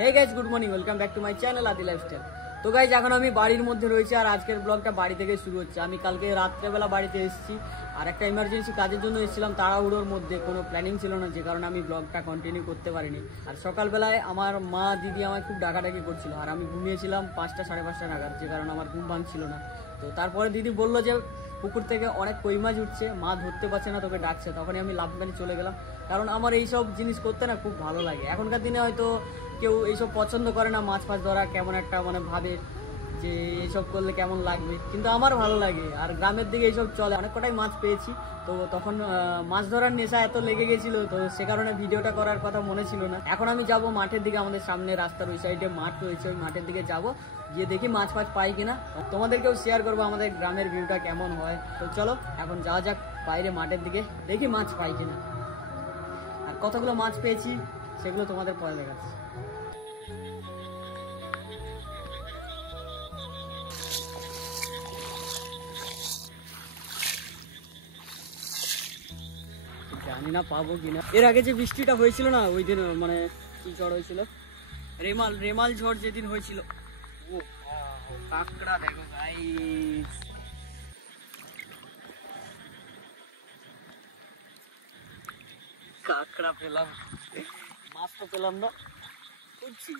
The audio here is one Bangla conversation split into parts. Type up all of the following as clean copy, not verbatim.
Hey guys, good morning, welcome back to my channel Adi lifestyle. তো গাইস, এখন আমি বাড়ির মধ্যে রয়েছি আর আজকের ব্লগটা বাড়ি থেকে শুরু হচ্ছে। আমি কালকে রাত্রেবেলা বাড়িতে এসেছি আর একটা ইমার্জেন্সি কাজের জন্য এসেছিলাম, তাড়াহুড়োর মধ্যে কোনো প্ল্যানিং ছিল না, যে কারণে আমি ব্লগটা কন্টিনিউ করতে পারিনি। আর সকালবেলায় আমার মা দিদি আমায় খুব ডাকাডাকি করছিল আর আমি ঘুমিয়েছিলাম 5টা সাড়ে 5টা নাগাদ, যে কারণে আমার ঘুম ভাঙছিল না। তো তারপরে দিদি বললো যে পুকুর থেকে অনেক কই মাছ উঠছে, মা ধরতে পারছে না, তোকে ডাকছে। তখনই আমি লাফ মেরে চলে গেলাম, কারণ আমার এইসব জিনিস করতে না খুব ভালো লাগে। এখনকার দিনে হয়তো কেউ এইসব পছন্দ করে না, মাছ ফাছ ধরা কেমন একটা ভাবে যে এইসব করলে কেমন লাগবে, কিন্তু আমার ভালো লাগে। আর গ্রামের দিকে এইসব চলে, অনেক কটাই মাছ পেয়েছি। তো তখন মাছ ধরার নেশা এত লেগে গেছিলো, তো সে কারণে ভিডিওটা করার কথা মনে ছিল না। এখন আমি যাব মাঠের দিকে, আমাদের সামনে রাস্তার ওই সাইডে মাঠ রয়েছে, ওই মাঠের দিকে যাব, গিয়ে দেখি মাছ ফাছ পাই কিনা, তোমাদেরকেও শেয়ার করবো আমাদের গ্রামের ভিউটা কেমন হয়। তো চলো এখন যাওয়া যাক বাইরে মাঠের দিকে, দেখি মাছ পাই কিনা। আর কতগুলো মাছ পেয়েছি সেগুলো তোমাদের পরে দেখাচ্ছি। জানি না পাবো কিনা। এর আগে যে বৃষ্টিটা হয়েছিল না, ওই দিন কি ঝড় হয়েছিল, রেমাল ঝড় যেদিন হয়েছিল। ও কাঁকড়া দেখো গাইস, কাঁকড়া পেলাম, মাছ তো পেলাম না, বুঝছি।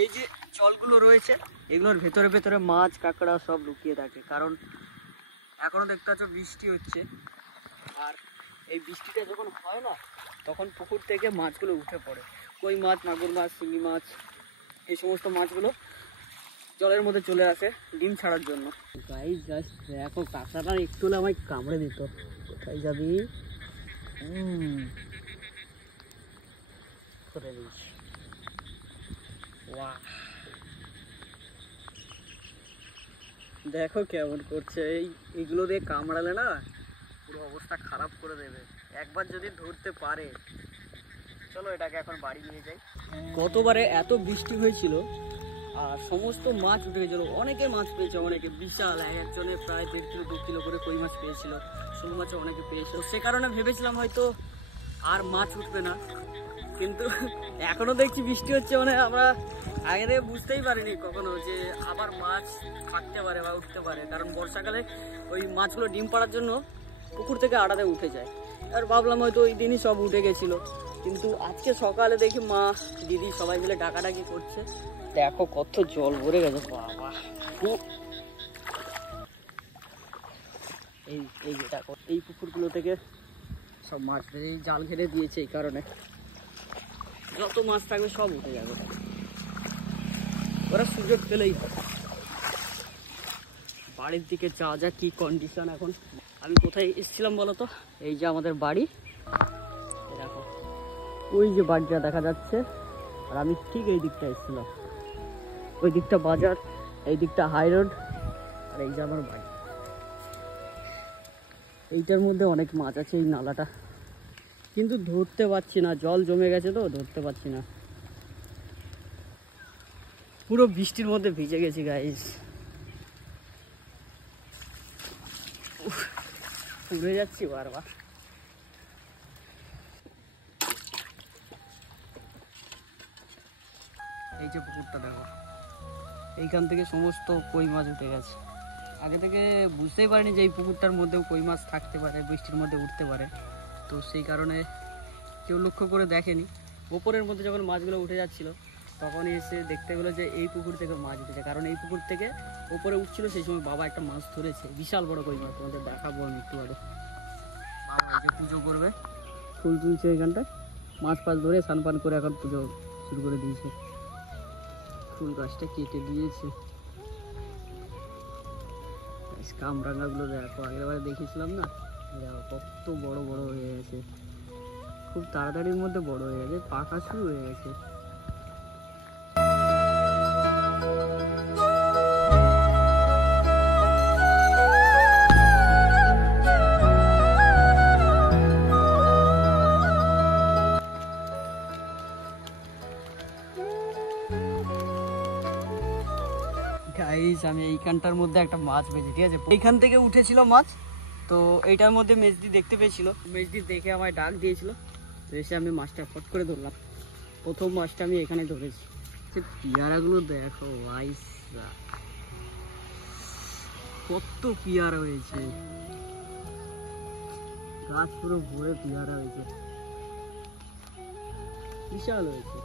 এই যে জলগুলো রয়েছে এগুলোর ভেতরে ভেতরে মাছ কাঁকড়া সব লুকিয়ে থাকে, কারণ এখনো দেখতে পাচ্ছ বৃষ্টি হচ্ছে। আর এই বৃষ্টিটা যখন হয় না, তখন পুকুর থেকে মাছগুলো উঠে পড়ে, কই মাছ, মাগুর মাছ, শিঙি মাছ, এই সমস্ত মাছগুলো জলের মধ্যে চলে আসে ডিম ছাড়ার জন্য। গাইস জাস্ট দেখো, কাঁকড়াটা একটু হলে আমায় কামড়ে দিত। কোথায় যাবি? করে দিয়েছি। দেখো কেমন করছে, এইগুলো দিয়ে কামড়ালে না পুরো অবস্থা খারাপ করে দেবে, একবার যদি ধরতে পারে। চলো এটাকে এখন বাড়ি নিয়ে যাই। গতবারে এত বৃষ্টি হয়েছিল আর সমস্ত মাছ উঠে গেছিল, অনেকে মাছ পেয়েছে, অনেকে বিশাল, একজনে প্রায় 1.5 কিলো 2 কিলো করে কই মাছ পেয়েছিল, শোল মাছও অনেকে পেয়েছিল। সে কারণে ভেবেছিলাম হয়তো আর মাছ উঠবে না, কিন্তু এখনো দেখছি বৃষ্টি হচ্ছে, আমরা আগে থেকে বুঝতেই পারিনি কখনো যে আবার মাছ থাকতে পারে বা উঠতে পারে, কারণ বর্ষাকালে ওই মাছগুলো ডিম পাড়ার জন্য পুকুর থেকে আড়াতে উঠে যায়। আর ভাবলাম হয়তো ওই দিনই সব উঠে গেছিলো, কিন্তু আজকে সকালে দেখি মা দিদি সবাই মিলে ডাকাডাকি করছে। দেখো কত জল ভরে গেছে, বাবা। এই যে দেখো, এই পুকুরগুলো থেকে সব মাছ জাল ঘেরে দিয়েছে, এই কারণে যত মাছ থাকবে সব উঠে যাবে, ওরা সুযোগ পেলেই হবে। বাড়ির দিকে যাওয়া যাক, কি কন্ডিশন এখন। আমি কোথায় এসেছিলাম বলো তো? এই যে আমাদের বাড়ি, দেখো ওই যে বাড়িটা দেখা যাচ্ছে, আর আমি ঠিক এই দিকটা এসেছিলাম। ওই দিকটা বাজার, এই দিকটা হাই রোড, আর এই যে আমার বাড়ি। এইটার মধ্যে অনেক মাছ আছে, এই নালাটা, কিন্তু ধরতে পারছি না, জল জমে গেছে তো ধরতে পারছি না। পুরো বৃষ্টির মধ্যে ভিজে গেছি গাইস, পুড়ে যাচ্ছি বারবার। এই যে পুকুরটা দেখো, এইখান থেকে সমস্ত কই মাছ উঠে গেছে। আগে থেকে বুঝতেই পারিনি যে এই পুকুরটার মধ্যেও কই মাছ থাকতে পারে, বৃষ্টির মধ্যে উঠতে পারে, তো সেই কারণে কেউ লক্ষ্য করে দেখেনি। ওপরের মধ্যে যখন মাছগুলো উঠে যাচ্ছিল তখন এসে দেখতে পেলো যে এই পুকুর থেকে মাছ উঠেছে, কারণ এই পুকুর থেকে ওপরে উঠছিল, সেই সময় বাবা একটা মাছ ধরেছে, বিশাল বড় কই মাছ, তোমাদের দেখাবো আমি একটু আগে। বাবা যে পুজো করবে, ফুল তুলছে এখানটায়, মাছ ফাছ ধরে স্নান পান করে এখন পুজো শুরু করে দিয়েছে। ফুল গাছটা কেটে দিয়েছে, কামরাঙাগুলো দেখো, আগেরবারে দেখেছিলাম না, দেখো কত বড় বড় হয়ে গেছে, খুব তাড়াতাড়ির মধ্যে বড় হয়ে গেছে, পাকা শুরু হয়ে গেছে। গাইস, আমি এইখানটার মধ্যে একটা মাছ পেয়েছি, ঠিক আছে, এইখান থেকে উঠেছিল মাছ, তো এইটার মধ্যে মেজদি দেখতে পেয়েছিল, মেজদি দেখে আমায় ডাক দিয়েছিল, তো এসে আমি মাছটা ফট করে ধরলাম। প্রথম মাছটা আমি এখানে ধরেছি। পেয়ারাগুলো দেখো ভাইসা, কত পেয়ারা হয়েছে, গাছ পুরো ভরে পেয়ারা হয়েছে, বিশাল হয়েছে,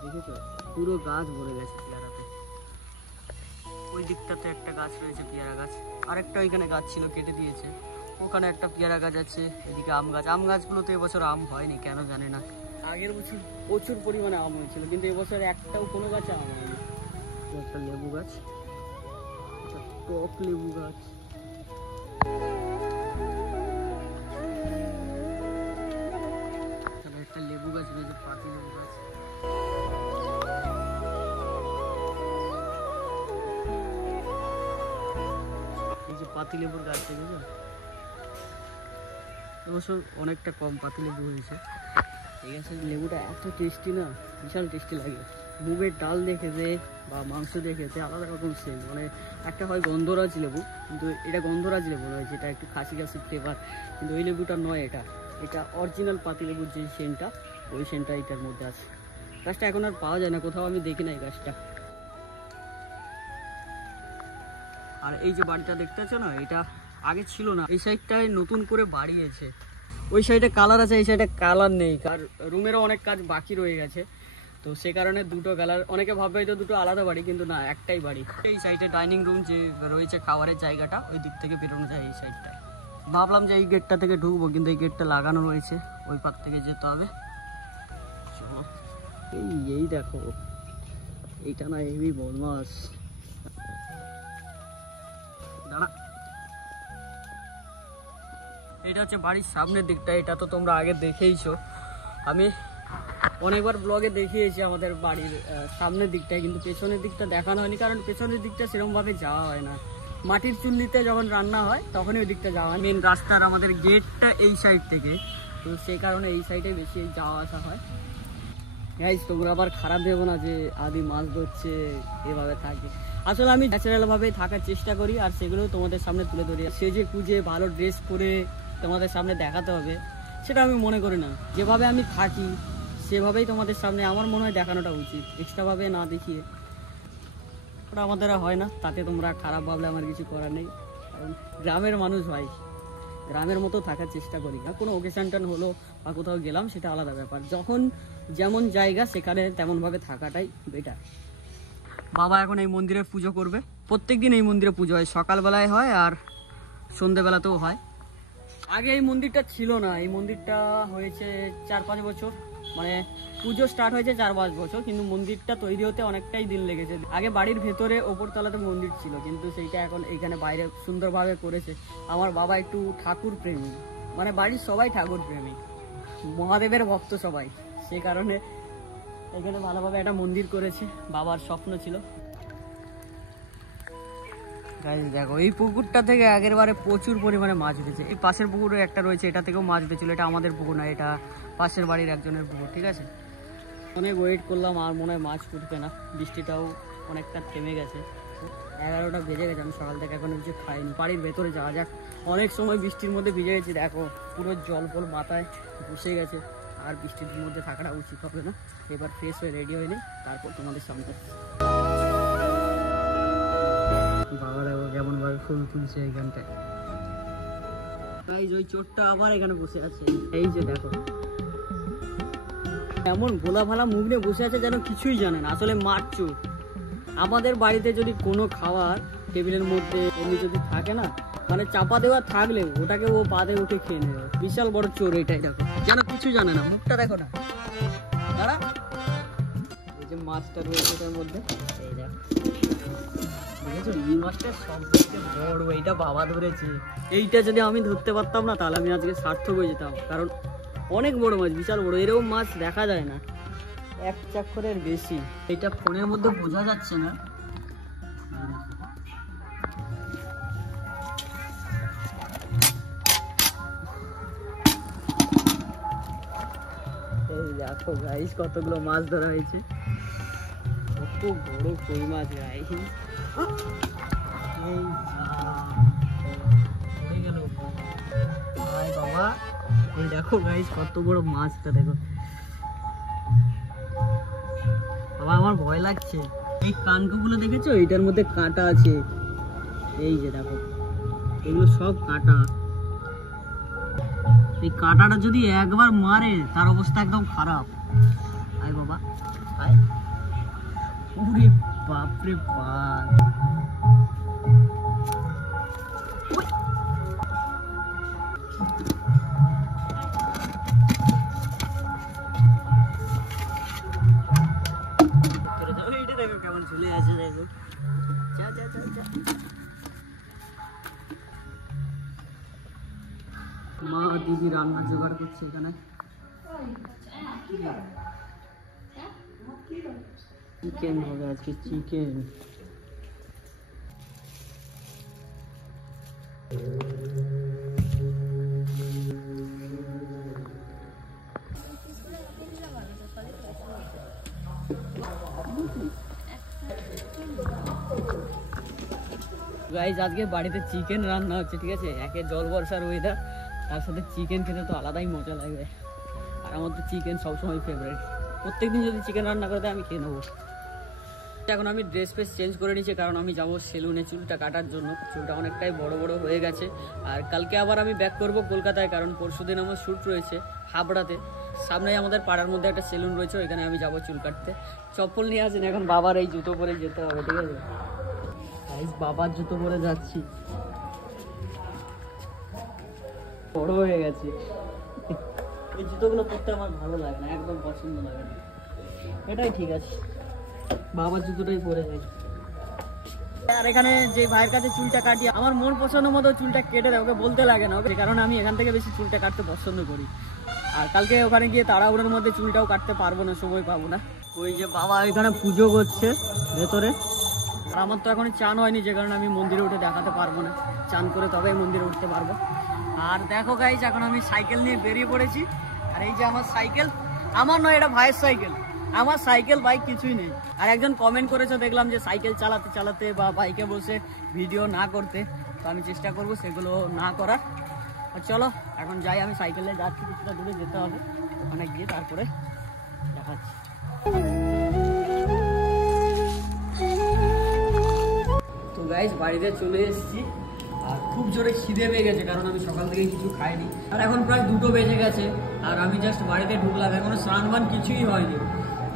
দেখেছো পুরো গাছ ভরে গেছে পেয়ারাতে। ওই দিকটাতে একটা গাছ রয়েছে পেয়ারা গাছ, আরেকটা ওইখানে গাছ ছিল কেটে দিয়েছে, ওখানে একটা পেয়ারা গাছ আছে, এদিকে আম গাছ। আম গাছগুলোতে এবছর আম হয়নি কেন জানি না, আগের বছর প্রচুর পরিমাণে আম হয়েছিল কিন্তু এবছর একটাও কোনো গাছে আম হয়নি। একটা লেবু গাছ, টক লেবু গাছ, একটা লেবু গাছ রয়েছে, পাতি লেবু গাছ। এই যে পাতি লেবুর গাছ দেখেছো, এবছর অনেকটা কম পাতি লেবু হয়েছে। এই গাছের লেবুটা এত টেস্টি না, বিশাল টেস্টি লাগে। মুগের ডাল দেখেছে বা মাংস দেখেছে আলাদা রকম সেন্ট, মানে একটা হয় গন্ধরাজ লেবু, কিন্তু এটা গন্ধরাজ লেবু নয়, যেটা একটু খাসি খাসি ফ্লেভার, কিন্তু ওই লেবুটা নয়, এটা অরিজিনাল পাতি লেবুর যে সেন্টটা, ওই সেন্টটা এটার মধ্যে আছে। গাছটা এখন আর পাওয়া যায় না কোথাও, আমি দেখি না এই গাছটা। আর এই যে বাড়িটা দেখতে পাচ্ছ না, এটা আগে ছিল না, এই সাইডটায় নতুন করে বাড়িয়েছে। ওই সাইডে কালার আছে, এই সাইডে কালার নেই, আর রুমেরও অনেক কাজ বাকি রয়ে গেছে, তো সে কারণে দুটো কালার। অনেকে ভাববে তো দুটো আলাদা বাড়ি, কিন্তু না, একটাই বাড়ি। এই সাইডে ডাইনিং রুম যে রয়েছে, খাবারের জায়গাটা, ওই দিক থেকে বেরোনো যায় এই সাইডটায়। ভাবলাম যে এই গেটটা থেকে ঢুকবো, কিন্তু এই গেটটা লাগানো রয়েছে, ওই পার থেকে যেতে হবে। এই দেখো, এইটা না হেভি বদমাস, দাঁড়া। এটা হচ্ছে বাড়ির সামনের দিকটা, এটা তো তোমরা আগে দেখেইছো, আমি অনেকবার ব্লগে দেখিয়েছি আমাদের বাড়ির সামনের দিকটায়, কিন্তু পেছনের দিকটা দেখানো হয়নি, কারণ পেছনের দিকটা সেরকমভাবে যাওয়া হয় না। মাটির চুল্লিতে যখন রান্না হয় তখনই ওই দিকটা যাওয়া হয়। মেন রাস্তার আমাদের গেটটা এই সাইড থেকে, তো সেই কারণে এই সাইডে বেশি যাওয়া আসা হয়। গাইস, তোমরা আবার খারাপ ভেবো না যে আদি মাছ ধরছে এভাবে থাকে, আসলে আমি ন্যাচারালভাবে থাকার চেষ্টা করি, আর সেগুলো তোমাদের সামনে তুলে ধরি। সেজে কুজে ভালো ড্রেস পরে তোমাদের সামনে দেখাতে হবে সেটা আমি মনে করি না, যেভাবে আমি থাকি সেভাবেই তোমাদের সামনে আমার মনে হয় দেখানোটা উচিত, এক্সট্রাভাবে না দেখিয়ে। ওটা আমাদের হয় না, তাতে তোমরা খারাপ ভাবলে আমার কিছু করার নেই, কারণ গ্রামের মানুষ ভাই, গ্রামের মতো থাকার চেষ্টা করি। না কোনো ওকেশন হলো বা কোথাও গেলাম সেটা আলাদা ব্যাপার, যখন যেমন জায়গা সেখানে তেমনভাবে থাকাটাই বেটার। বাবা এখন এই মন্দিরে পুজো করবে, প্রত্যেকদিন এই মন্দিরে পুজো হয়, সকালবেলায় হয় আর সন্ধেবেলাতেও হয়। আগে এই মন্দিরটা ছিল না, এই মন্দিরটা হয়েছে 4-5 বছর, মানে পুজো স্টার্ট হয়েছে 4-5 বছর, কিন্তু মন্দিরটা তৈরি হতে অনেকটাই দিন লেগেছে। আগে বাড়ির ভেতরে ওপরতলাতে মন্দির ছিল, কিন্তু সেইটা এখন এইখানে বাইরে সুন্দরভাবে করেছে। আমার বাবা একটু ঠাকুর প্রেমী, মানে বাড়ির সবাই ঠাকুর প্রেমী, মহাদেবের ভক্ত সবাই, সেই কারণে এখানে ভালোভাবে একটা মন্দির করেছে, বাবার স্বপ্ন ছিল। দেখো এই পুকুরটা থেকে আগের বারে প্রচুর পরিমাণে মাছ উঠেছে, এই পাশের পুকুরও একটা রয়েছে, এটা থেকেও মাছ উঠেছিল। এটা আমাদের পুকুর না, এটা পাশের বাড়ির একজনের পুকুর, ঠিক আছে। অনেক ওয়েট করলাম, আর মনে হয় মাছ উঠবে না, বৃষ্টিটাও অনেকটা থেমে গেছে, 11টা বেজে গেছে, আমি সকাল থেকে এখনো কিছু খাইনি। বাড়ির ভেতরে যাওয়া যাক, অনেক সময় বৃষ্টির মধ্যে ভিজে গেছি, দেখো পুরো জল ফল মাথায় বসে গেছে, আর বৃষ্টির মধ্যে থাকাটা উচিত হবে না। এবার ফ্রেশ হয়ে রেডি হয়ে নিই, তারপর তোমাদের সামনে। বাবা দেখো কেমন ভাবে ফুল তুলছে এইখানটায়, ওই চোরটা আবার এখানে বসে আছে, এই যে দেখো এমন গোলা ভালা মুখ নিয়ে বসে আছে যেন কিছুই জানে না, আসলে মার চোর। আমাদের বাড়িতে যদি কোনো খাবার টেবিলের মধ্যে এমনি যদি থাকে না, মানে চাপা দেওয়া থাকলে ওটাকে ও বাদে উঠে খেয়ে নেবে, বিশাল বড় চোর এটাই। দেখো যেন কিছু জানে না, মুখটা দেখো না, দাঁড়া। এই যে মাছটা রয়েছে এটার মধ্যে, এই দেখো এই মাছটা সবথেকে বড়, এইটা বাবা ধরেছে। এইটা যদি আমি ধরতে পারতাম না তাহলে আমি আজকে সার্থক হয়ে যেতাম, কারণ অনেক বড় মাছ, বিশাল বড়, এরকম মাছ দেখা যায় না, 1 চক্করের বেশি। এটা ফোনের মধ্যে বোঝা যাচ্ছে না, এই দেখো গাইস কতগুলো মাছ ধরা হয়েছে, কত বড় কই মাছ গাইস, বাবা এই দেখো গাইস কত বড় মাছটা, দেখো বাবা আমার ভয় লাগছে। এই কানকুগুলো দেখেছো, এটার মধ্যে কাঁটা আছে, এই যে দেখো এগুলো সব কাঁটা। এই কাঁটাটা যদি একবার মারে তার অবস্থা একদম খারাপ। আয় বাবা আয়, ওরে বাপরে বাপ। দেখো কেমন চলে আসে, দেখো যা যা যা যা। মা দিদি রান্না জোগাড় করছে এখানে। চিকেন হবে আজকে, চিকেন। গাইস আজকে বাড়িতে চিকেন রান্না হচ্ছে, ঠিক আছে। একে জল বর্ষার ওয়েদার, তার সাথে চিকেন খেতে তো আলাদাই মজা লাগবে। আর আমার তো চিকেন সবসময় ফেভারিট, প্রত্যেকদিন যদি চিকেন রান্না করে দেয় আমি খেয়ে নেবো। এখন আমি ড্রেস ফ্রেস চেঞ্জ করে নিচ্ছি, কারণ আমি যাবো সেলুনে চুলটা কাটার জন্য। চুলটা অনেকটাই বড় বড় হয়ে গেছে। আর কালকে আবার আমি ব্যাক করব কলকাতায়, কারণ পরশুদিন আমার শ্যুট রয়েছে হাবড়াতে। সামনেই আমাদের পাড়ার মধ্যে একটা সেলুন রয়েছে, ওইখানে আমি যাবো চুল কাটতে। চপ্পল নিয়ে আসেন, এখন বাবার এই জুতো পরে যেতে হবে, ঠিক আছে। বাবার জুতো পরে যাচ্ছি, বড় হয়ে গেছে। এই জুতোগুলো পরতে আমার ভালো লাগে না, একদম পছন্দ লাগে না। এটাই ঠিক আছে, বাবার জুতোটাই পরে যাই। আর এখানে যে ভাইয়ের কাছে চুলটা কাটি, আমার মন পছন্দ মতো চুলটা কেটে দেয়, ওকে বলতে লাগে না, ওকে, কারণ আমি এখান থেকে বেশি চুলটা কাটতে পছন্দ করি। আর কালকে ওখানে গিয়ে তাড়াহুড়োর মধ্যে চুলটাও কাটতে পারবো না, সময় পাবো না। ওই যে বাবা এখানে পুজো করছে ভেতরে। আর আমার তো এখন চান হয়নি, যে কারণে আমি মন্দিরে উঠে দেখাতে পারবো না। চান করে তবেই মন্দিরে উঠতে পারবো। আর দেখো গাইস, এখন আমি সাইকেল নিয়ে বেরিয়ে পড়েছি। আর এই যে আমার সাইকেল, আমার নয়, এটা ভাইয়ের সাইকেল। আমার সাইকেল বাইক কিছুই নেই। আর একজন কমেন্ট করেছে দেখলাম যে সাইকেল চালাতে চালাতে বা বাইকে বসে ভিডিও না করতে, তো আমি চেষ্টা করব সেগুলো না করার। চলো এখন যাই, আমি সাইকেলে যাচ্ছি, কিছুটা দূরে যেতে হবে, ওখানে গিয়ে তারপরে দেখাচ্ছি। তো গাইস বাড়িতে চলে এসেছি, আর খুব জোরে খিদে পেয়ে গেছে, কারণ আমি সকাল থেকে কিছু খাইনি। আর এখন প্রায় 2টো বেজে গেছে, আর আমি জাস্ট বাড়িতে ঢুকলাম, এখনো স্নান বান কিছুই হয়নি,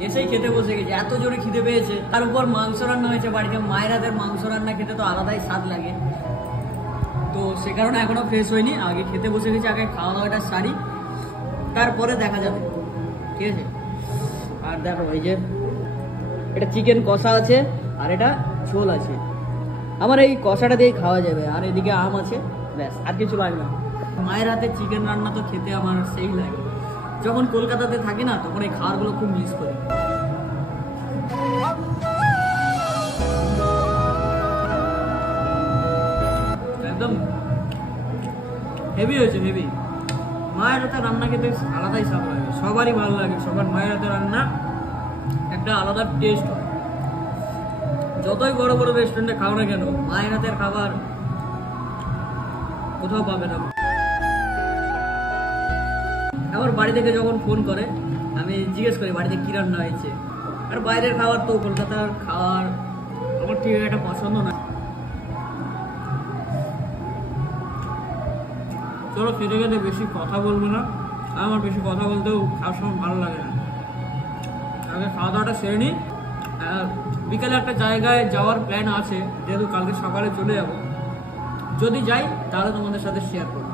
এসেই খেতে বসে গেছি। এত জোরে খিদে পেয়েছে, তার উপর মাংস রান্না হয়েছে বাড়িতে। মায়ের হাতের মাংস রান্না খেতে তো আলাদাই স্বাদ লাগে, তো সে কারণে এখনো ফ্রেশ হয়নি, আগে খেতে বসে গেছি। আগে খাওয়া দাওয়াটা সারি, তারপরে দেখা যাবে, ঠিক আছে। আর দেখো এই যে এটা চিকেন কষা আছে, আর এটা ঝোল আছে। আমার এই কষাটা দিয়েই খাওয়া যাবে, আর এদিকে আম আছে, ব্যাস, আর কিছু লাগবে না। মায়ের হাতে চিকেন রান্না তো খেতে আমার সেই লাগে। যখন কলকাতাতে থাকি না, তখন এই খাবারগুলো খুব মিস করি। একদম হেভি হয়েছে, হেভি। মায়ের হাতে রান্না খেতে আলাদাই স্বাদ লাগে, সবারই ভালো লাগে। সবার মায়ের হাতে রান্না একটা আলাদা টেস্ট হয়। যতই বড় বড় রেস্টুরেন্টে খাও না কেন, মায়ের হাতের খাবার কোথাও পাবে না। আমার বাড়ি থেকে যখন ফোন করে, আমি জিজ্ঞেস করি বাড়িতে কি রান্না হয়েছে। আর বাইরের খাবার তো, কলকাতার খাবার আমার ঠিক একটা পছন্দ না। চলো খেতে খেতে বেশি কথা বলবো না, আমার বেশি কথা বলতেও খাওয়ার সময় ভালো লাগে না। আগে খাওয়া দাওয়াটা সেরে নিই। বিকালে একটা জায়গায় যাওয়ার প্ল্যান আছে, যেহেতু কালকে সকালে চলে যাব। যদি যাই তাহলে তোমাদের সাথে শেয়ার করবো।